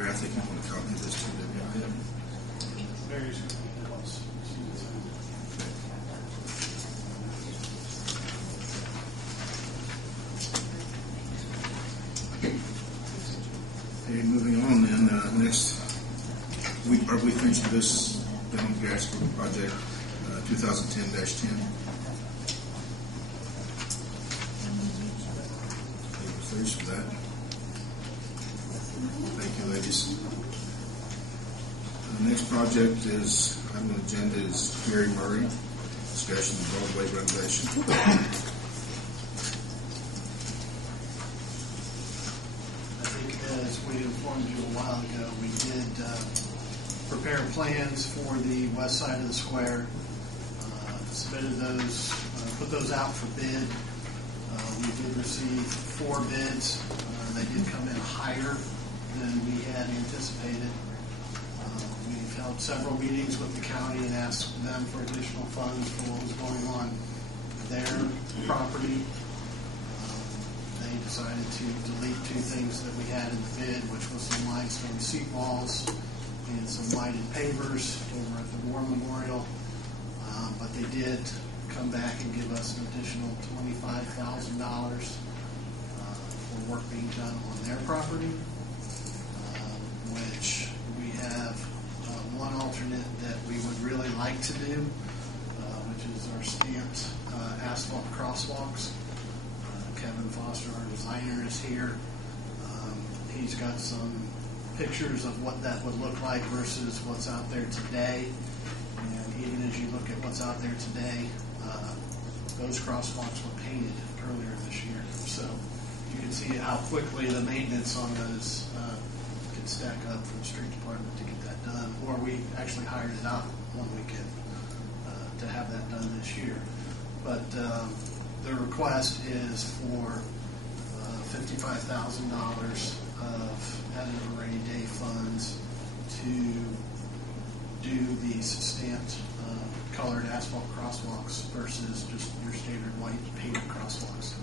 I think you want to copy this too, didn't you? Mary's going to be else. Okay, moving on then. Next, we finished this down gas project 2010-10. Please for that. Thank you, ladies. The next project is, on the agenda is Gary Murray, discussion of roadway renovation. I think as we informed you a while ago, we did prepare plans for the west side of the square, submitted those, put those out for bid. We did receive 4 bids. They did come in higher than we had anticipated. We've held several meetings with the county and asked them for additional funds for what was going on their property. They decided to delete 2 things that we had in the bid, which was some limestone seat walls and some lighted pavers over at the War Memorial. But they did come back and give us an additional $25,000 for work being done on their property, which we have one alternate that we would really like to do, which is our stamped asphalt crosswalks. Kevin Foster, our designer, is here. He's got some pictures of what that would look like versus what's out there today. And even as you look at what's out there today, those crosswalks were painted earlier this year. So you can see how quickly the maintenance on those could stack up for the street department to get that done. Or we actually hired it out one weekend to have that done this year. But the request is for $55,000 of added rainy day funds to do these stamped colored asphalt crosswalks versus just your standard white painted crosswalks.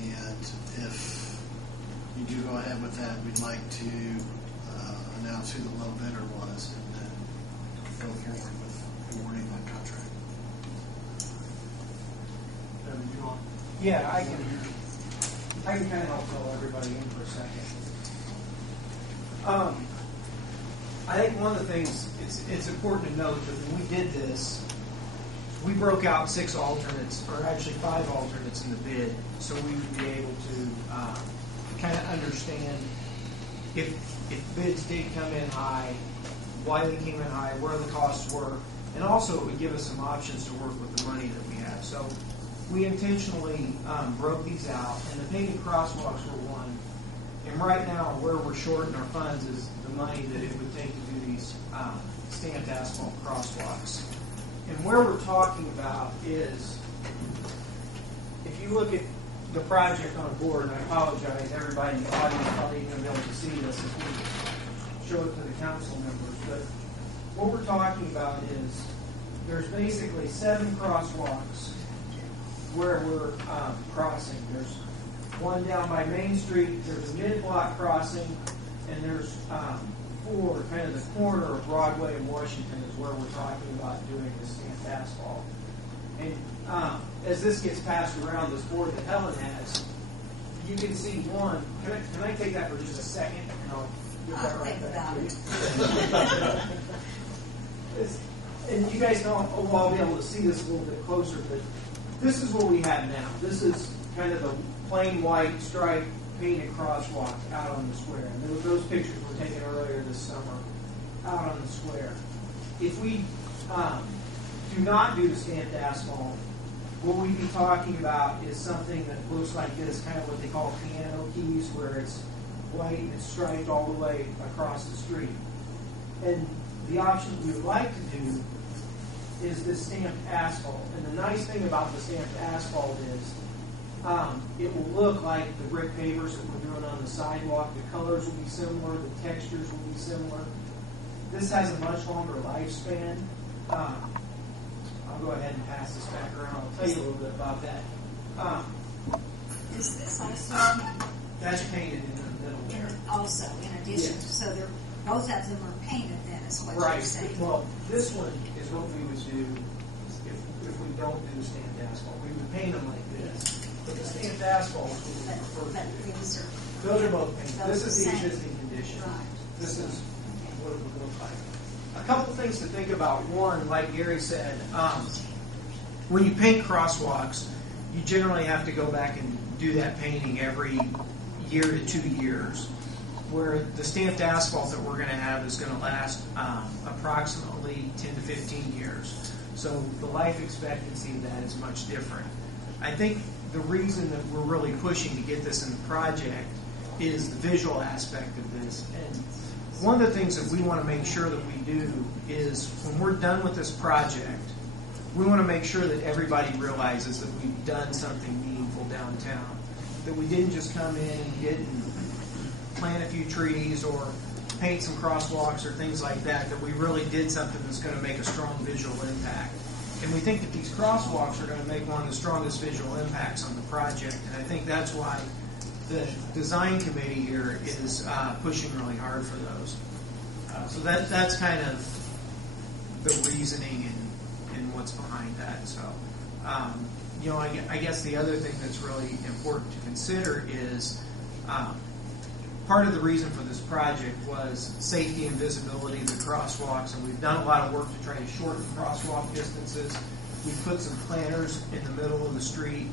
And if you do go ahead with that, we'd like to announce who the low bidder was and then go forward with awarding that contract. You want? Yeah, I can kind of help fill everybody in for a second. I think one of the things, it's important to note that when we did this, we broke out 6 alternates, or actually 5 alternates in the bid, so we would be able to kind of understand if bids did come in high, why they came in high, where the costs were, and also it would give us some options to work with the money that we have. So we intentionally broke these out, and the painted crosswalks were one. And right now, where we're short in our funds is the money that it would take to do these stamped asphalt crosswalks. And where we're talking about is, if you look at the project on board, and I apologize, everybody in the audience probably isn't going to be able to see this as we show it to the council members, but what we're talking about is there's basically 7 crosswalks where we're crossing. There's one down by Main Street, there's a mid-block crossing, and there's 4, kind of the corner of Broadway and Washington is where we're talking about doing the stamped asphalt. And as this gets passed around this board that Helen has, you can see one. Can I take that for just a second? And I'll get that right back to you. And you guys know, I'll be able to see this a little bit closer, but this is what we have now. This is kind of the plain white stripe painted crosswalk out on the square. And those pictures were taken earlier this summer out on the square. If we do not do the stamped asphalt, what we'd be talking about is something that looks like this, kind of what they call piano keys, where it's white and it's striped all the way across the street. And the option that we would like to do is this stamped asphalt. And the nice thing about the stamped asphalt is it will look like the brick pavers that we're doing on the sidewalk. The colors will be similar. The textures will be similar. This has a much longer lifespan. I'll go ahead and pass this back around. I'll tell you a little bit about that. Is this also That's painted in the middle there. also in addition? Yes. So they're, both of them are painted then, is what Right. you're saying? Well, this one is what we would do if we don't do stamped asphalt. We would paint them like this. But the stamped asphalt is what we prefer But to do. these are, Those are both painted. those This is the same. existing condition. Right. This is what it would look like. A couple things to think about. One, like Gary said, when you paint crosswalks, you generally have to go back and do that painting every year to 2 years. Where the stamped asphalt that we're going to have is going to last approximately 10 to 15 years. So the life expectancy of that is much different. I think the reason that we're really pushing to get this in the project is the visual aspect of this. And one of the things that we want to make sure that we do is when we're done with this project, we want to make sure that everybody realizes that we've done something meaningful downtown. That we didn't just come in and get and plant a few trees or paint some crosswalks or things like that, that we really did something that's going to make a strong visual impact. And we think that these crosswalks are going to make one of the strongest visual impacts on the project. And I think that's why the design committee here is pushing really hard for those. So that's kind of the reasoning and what's behind that. So, I guess the other thing that's really important to consider is part of the reason for this project was safety and visibility of the crosswalks, and we've done a lot of work to try to shorten crosswalk distances. We've put some planters in the middle of the street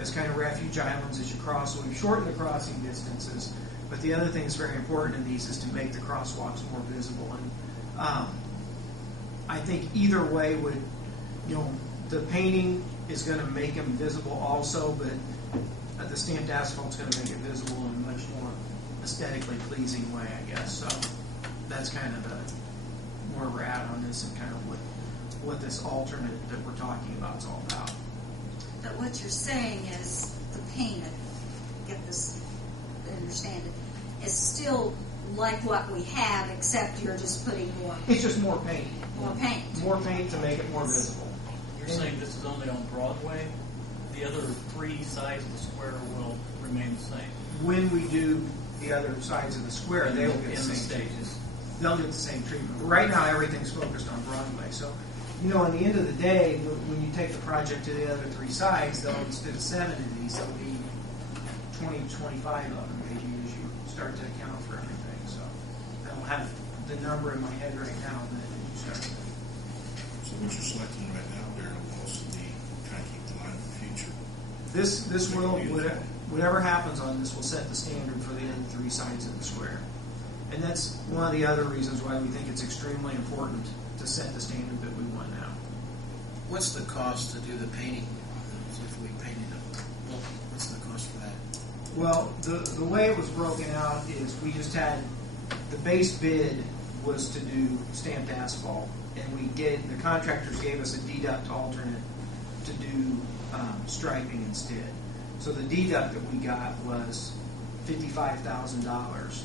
as kind of refuge islands as you cross, so we've shortened the crossing distances. But the other thing that's very important in these is to make the crosswalks more visible. And I think either way would, the painting is going to make them visible also, but the stamped asphalt's going to make it visible in a much more aesthetically pleasing way, I guess. So that's kind of where we're at on this and kind of what this alternate that we're talking about is all about. but what you're saying is the paint, get this, understand it, is still like what we have, except you're just putting more It's just more paint. paint. More paint to make it more visible. You're saying this is only on Broadway? The other 3 sides of the square will remain the same? When we do the other sides of the square, they will get in the the same treatment. stages. They'll get the same treatment. But right now, everything's focused on Broadway. So, at the end of the day, when you take the project to the other 3 sides, they'll, instead of 7 of these, there'll be 20, 25 of them maybe as you start to account for everything. So, I don't have the number in my head right now, but you start. So what you're selecting right now, Darryl, will also be kind of keep the line of the future. This will, whatever happens on this will set the standard for the other 3 sides of the square. And that's one of the other reasons why we think it's extremely important to set the standard that we want now. What's the cost to do the painting? If we painted it, what's the cost for that? Well, the way it was broken out is we just had, the base bid was to do stamped asphalt, and the contractors gave us a deduct alternate to do striping instead. So the deduct that we got was $55,000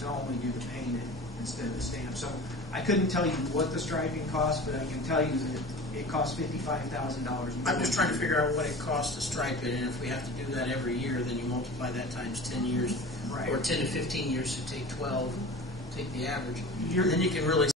to only do the painted instead of the stamp. So I couldn't tell you what the striping cost, but I can tell you that it cost $55,000 more. I'm just trying to figure out what it costs to stripe it, and if we have to do that every year, then you multiply that times 10 years, Right. or 10 to 15 years, so take 12, take the average. You're- Then you can really